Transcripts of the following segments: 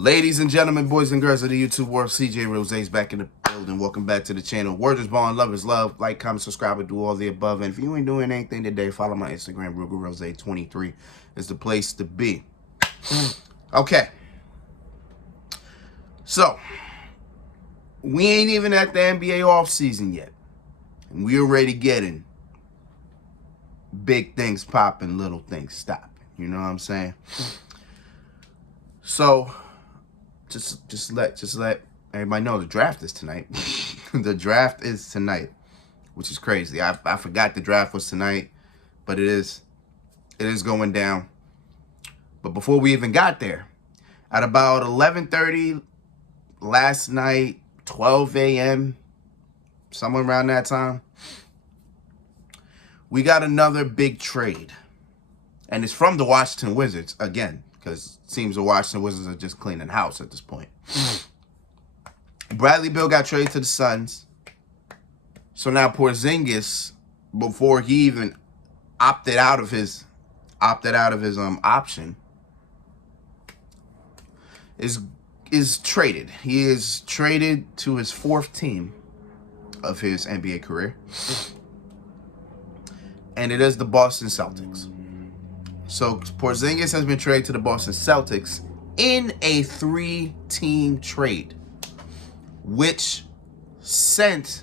Ladies and gentlemen, boys and girls of the YouTube world, CJ Rose's back in the building. Welcome back to the channel. Word is born, love is love. Like, comment, subscribe, and do all the above. And if you ain't doing anything today, follow my Instagram, RugerRose23. It's the place to be. Okay. So, we ain't even at the NBA offseason yet. And we already getting big things popping, little things stopping. You know what I'm saying? So, just let everybody know the draft is tonight. The draft is tonight, which is crazy. I forgot the draft was tonight, but it is going down. But before we even got there, at about 11:30 last night, 12 a.m., somewhere around that time, we got another big trade. And it's from the Washington Wizards, again, because it seems the Washington Wizards are just cleaning house at this point. Bradley Beal got traded to the Suns. So now Porzingis, before he even opted out of his option, is traded. He is traded to his fourth team of his NBA career. And it is the Boston Celtics. So Porzingis has been traded to the Boston Celtics in a 3-team trade, which sent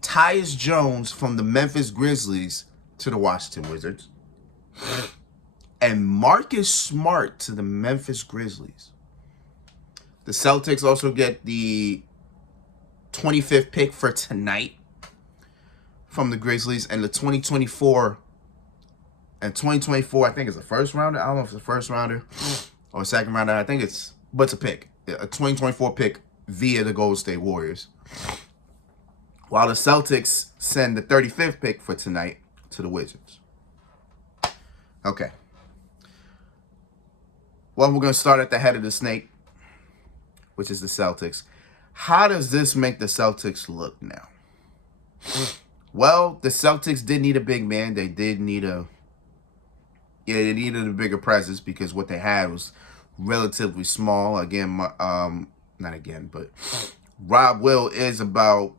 Tyus Jones from the Memphis Grizzlies to the Washington Wizards and Marcus Smart to the Memphis Grizzlies. The Celtics also get the 25th pick for tonight from the Grizzlies, and the 2024, I think it's a first rounder. I don't know if it's a first rounder or a second rounder. I think it's a pick. A 2024 pick via the Golden State Warriors. While the Celtics send the 35th pick for tonight to the Wizards. Okay. Well, we're going to start at the head of the snake, which is the Celtics. How does this make the Celtics look now? Well, the Celtics did need a big man. They did need they needed a bigger presence because what they had was relatively small. Again, not again, but Rob Will is about,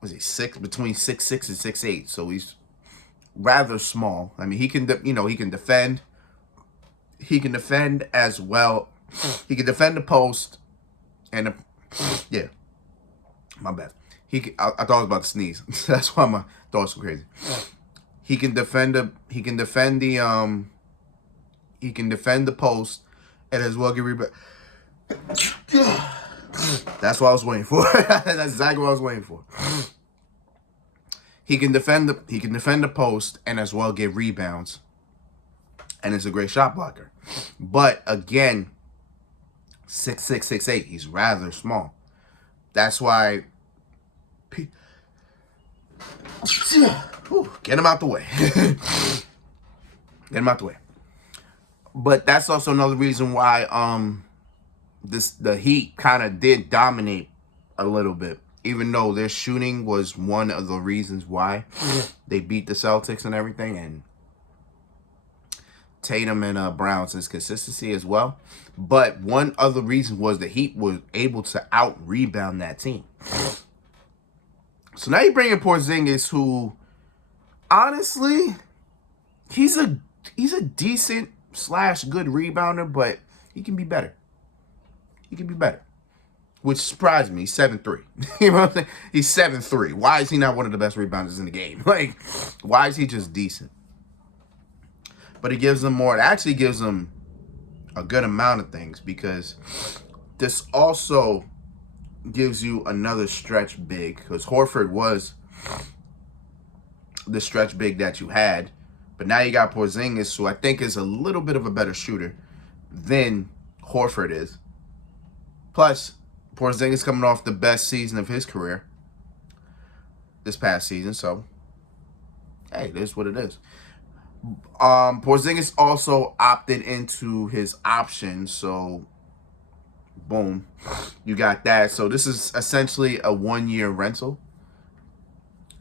between 6'6" and 6'8", so he's rather small. I mean, he can defend. He can defend as well. He can defend the post, and yeah, my bad. I thought I was about to sneeze. That's why my thoughts were crazy. He can defend the post and as well get rebound. That's what I was waiting for. That's exactly what I was waiting for. He can defend the post and as well get rebounds. And is a great shot blocker. But again, 6'6", 6'8", he's rather small. That's why get him out the way. Get him out the way. But that's also another reason why the Heat kind of did dominate a little bit, even though their shooting was one of the reasons why they beat the Celtics and everything, and Tatum and Brown's consistency as well. But one other reason was the Heat was able to out-rebound that team. So now you bring in Porzingis, who, honestly, he's a decent / good rebounder, but he can be better. He can be better, which surprised me. He's 7'3". You know what I'm saying? He's 7'3". Why is he not one of the best rebounders in the game? Like, why is he just decent? But it gives them more. It actually gives them a good amount of things, because this also gives you another stretch big, because Horford was the stretch big that you had, but now you got Porzingis, who I think is a little bit of a better shooter than Horford is. Plus, Porzingis coming off the best season of his career this past season, so hey, it is what it is. Porzingis also opted into his option, so boom, you got that. So this is essentially a 1-year rental,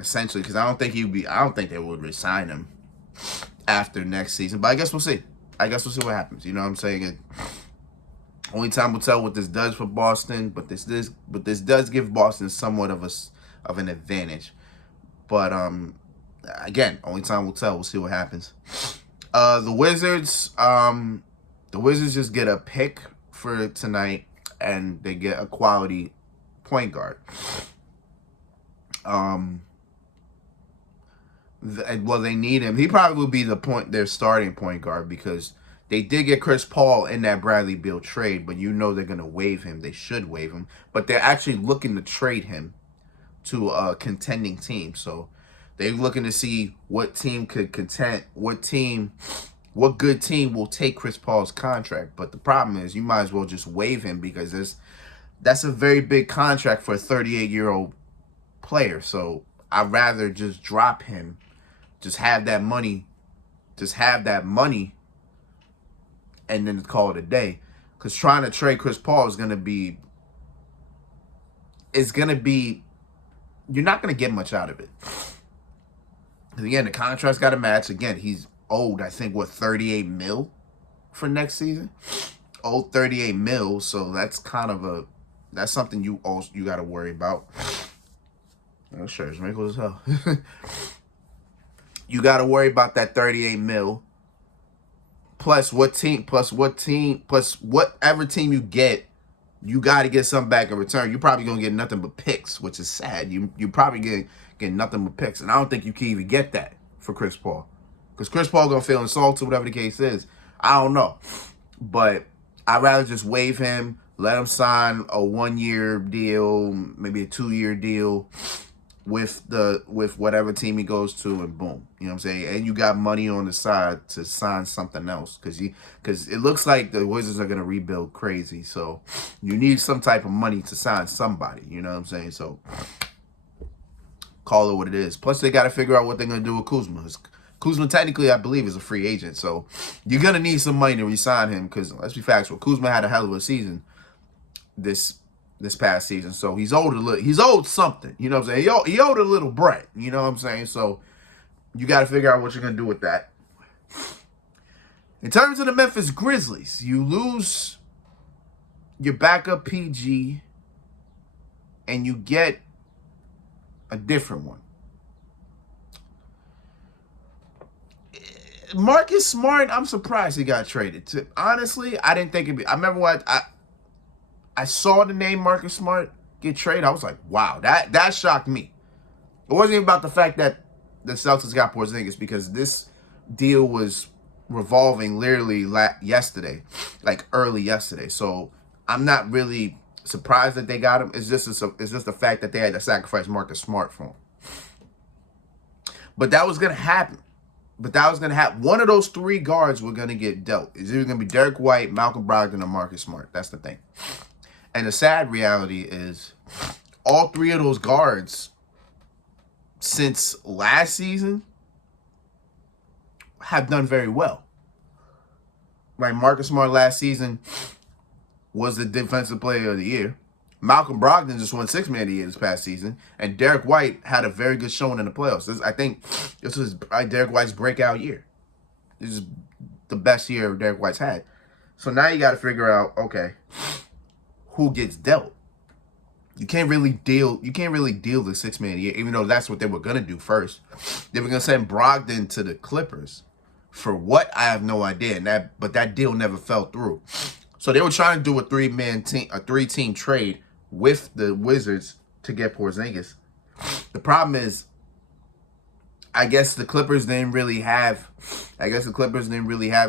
essentially, because I don't think they would resign him after next season. But I guess we'll see. I guess we'll see what happens. You know what I'm saying? Only time will tell what this does for Boston, but this does give Boston somewhat of an advantage. But again, only time will tell. We'll see what happens. The Wizards just get a pick for tonight, and they get a quality point guard. Well, they need him. He probably will be their starting point guard, because they did get Chris Paul in that Bradley Beal trade, but you know they're gonna waive him. They should waive him, but they're actually looking to trade him to a contending team. So they're looking to see what team could contend, what good team will take Chris Paul's contract. But the problem is, you might as well just waive him, because that's a very big contract for a 38-year-old player. So I'd rather just drop him, just have that money, and then call it a day. Because trying to trade Chris Paul is gonna be, you're not gonna get much out of it. And again, the contract's got to match. Again, he's old. I think 38 mil for next season. Old 38 mil. So that's that's something you got to worry about. Oh, sure, it's wrinkled as hell. You got to worry about that 38 mil. Plus whatever team you get, you got to get something back in return. You're probably going to get nothing but picks, which is sad. You probably get nothing but picks. And I don't think you can even get that for Chris Paul. Because Chris Paul going to feel insulted, whatever the case is. I don't know. But I'd rather just waive him, let him sign a 1-year deal, maybe a 2-year deal with whatever team he goes to, and boom. You know what I'm saying? And you got money on the side to sign something else, because it looks like the Wizards are going to rebuild crazy. So you need some type of money to sign somebody. You know what I'm saying? So call it what it is. Plus, they got to figure out what they're going to do with Kuzma. Kuzma, technically, I believe, is a free agent. So you're going to need some money to re-sign him, because let's be factual. Kuzma had a hell of a season this past season. So he's owed something. You know what I'm saying? He owed a little bread. You know what I'm saying? So you got to figure out what you're going to do with that. In terms of the Memphis Grizzlies, you lose your backup PG, and you get a different one. Marcus Smart, I'm surprised he got traded. Honestly, I didn't think it'd be. I remember what I saw the name Marcus Smart get traded. I was like, wow, that shocked me. It wasn't even about the fact that the Celtics got Porzingis, because this deal was revolving literally yesterday, like early yesterday. So I'm not really surprised that they got him. It's just the fact that they had to sacrifice Marcus Smart for him. But that was gonna happen. One of those 3 guards were gonna get dealt. It's either gonna be Derek White, Malcolm Brogdon, or Marcus Smart. That's the thing. And the sad reality is, all 3 of those guards since last season have done very well. Like Marcus Smart last season was the defensive player of the year. Malcolm Brogdon just won 6th Man of the Year this past season. And Derek White had a very good showing in the playoffs. I think this was Derek White's breakout year. This is the best year Derek White's had. So now you got to figure out, okay, who gets dealt. You can't really deal the 6th Man of the Year, even though that's what they were going to do first. They were going to send Brogdon to the Clippers. For what? I have no idea. But that deal never fell through. So they were trying to do a 3-team trade with the Wizards to get Porzingis. The problem is, I guess the Clippers didn't really have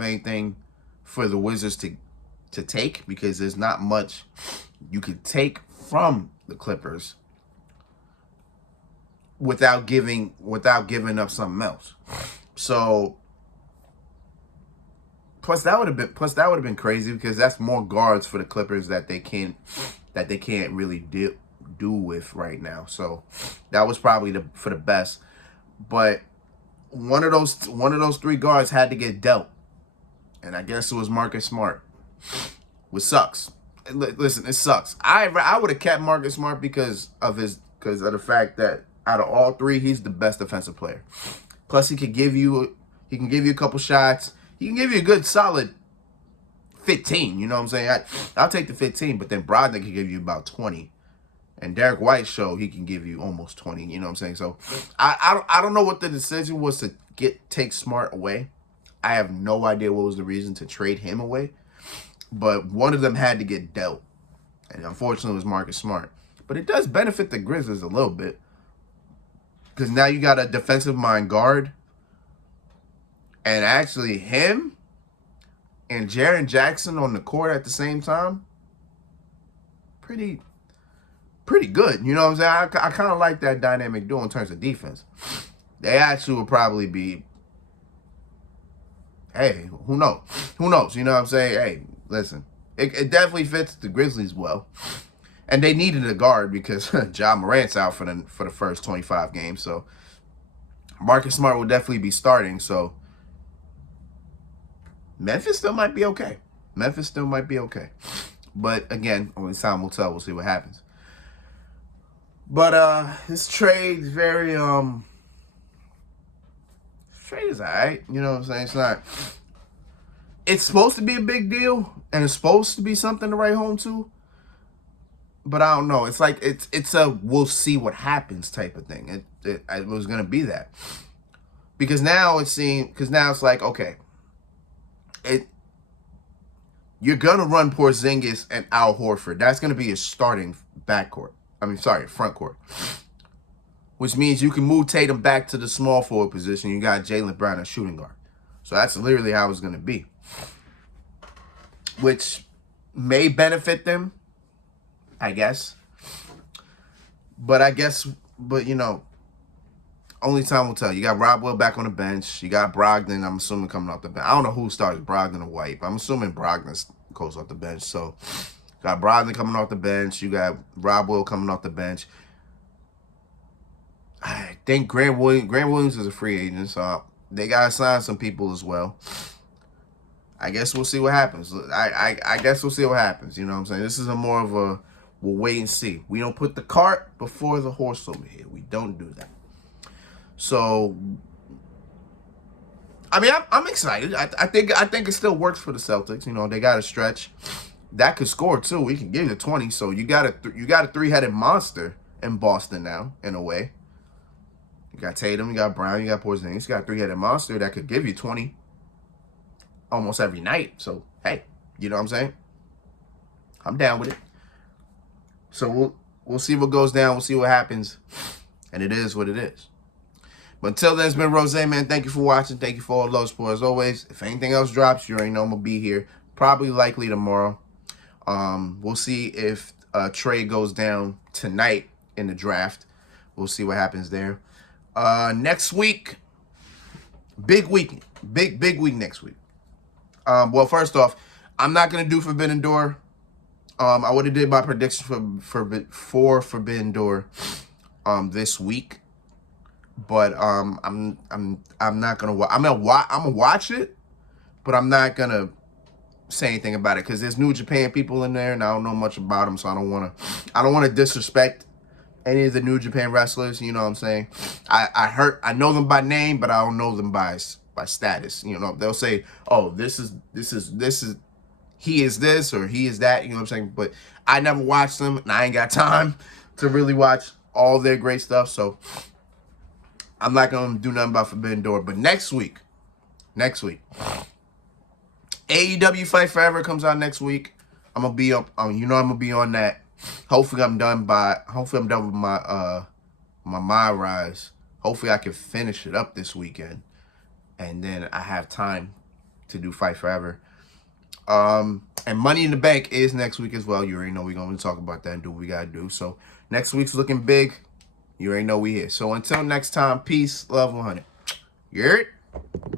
anything for the Wizards to take, because there's not much you could take from the Clippers without giving up something else. So plus that would have been crazy, because that's more guards for the Clippers that they can't really do with right now. So that was probably for the best. But one of those 3 guards had to get dealt, and I guess it was Marcus Smart, which sucks. Listen, it sucks. I would have kept Marcus Smart because of the fact that out of all 3, he's the best defensive player. Plus, he can give you a couple shots. He can give you a good solid 15. You know what I'm saying? I'll take the 15, but then Brogdon can give you about 20. And Derek White show he can give you almost 20. You know what I'm saying? So I don't know what the decision was to take Smart away. I have no idea what was the reason to trade him away. But one of them had to get dealt. And unfortunately it was Marcus Smart. But it does benefit the Grizzlies a little bit. Because now you got a defensive mind guard. And actually him and Jaren Jackson on the court at the same time. Pretty good. You know what I'm saying? I kind of like that dynamic duo in terms of defense. They actually will probably be, hey, who knows? Who knows? You know what I'm saying? Hey, listen. It definitely fits the Grizzlies well. And they needed a guard because Ja Morant's out for the first 25 games. So Marcus Smart will definitely be starting. So Memphis still might be okay. But again, only time will tell. We'll see what happens. But this trade is very this trade is alright. You know what I'm saying? It's supposed to be a big deal and it's supposed to be something to write home to. But I don't know. It's like it's a we'll see what happens type of thing. It was gonna be that. Because now it's like, okay. You're gonna run Porzingis and Al Horford. That's gonna be a starting front court. Which means you can move Tatum back to the small forward position. You got Jaylen Brown as shooting guard. So that's literally how it's gonna be. Which may benefit them, I guess. But you know, only time will tell. You got Rob Will back on the bench. You got Brogdon, I'm assuming, coming off the bench. I don't know who starts, Brogdon or White, but I'm assuming Brogdon goes off the bench. So, got Brogdon coming off the bench. You got Rob Will coming off the bench. I think Grant Williams is a free agent, so they got to sign some people as well. I guess we'll see what happens. I guess we'll see what happens. You know what I'm saying? This is more of a we'll wait and see. We don't put the cart before the horse over here. We don't do that. So, I mean, I'm excited. I think it still works for the Celtics. You know, they got a stretch that could score too. We can give you 20. So you got a three-headed monster in Boston now, in a way. You got Tatum, you got Brown, you got Porzingis. You got a three-headed monster that could give you 20 almost every night. So hey, you know what I'm saying? I'm down with it. So we'll see what goes down. We'll see what happens, and it is what it is. But until then, it's been Rose, man. Thank you for watching. Thank you for all the love support. As always, if anything else drops, you already know I'm going to be here. Probably likely tomorrow. We'll see if a trade goes down tonight in the draft. We'll see what happens there. Next week, big week. Big week next week. Well, first off, I'm not going to do Forbidden Door. I would have did my prediction for Forbidden Door this week. But I'm not gonna I'm gonna watch it, but I'm not gonna say anything about it because there's New Japan people in there, and I don't know much about them, so I don't wanna disrespect any of the New Japan wrestlers. You know what I'm saying? I know them by name, but I don't know them by status. You know, they'll say, oh, this is he is this or he is that. You know what I'm saying? But I never watched them, and I ain't got time to really watch all their great stuff. So I'm not going to do nothing about Forbidden Door. But next week, AEW Fight Forever comes out next week. I'm going to be up. I'm going to be on that. Hopefully I'm done with my my rise. Hopefully I can finish it up this weekend. And then I have time to do Fight Forever. And Money in the Bank is next week as well. You already know we're going to talk about that and do what we got to do. So next week's looking big. You already know we here. So until next time, peace, love, 100. You heard?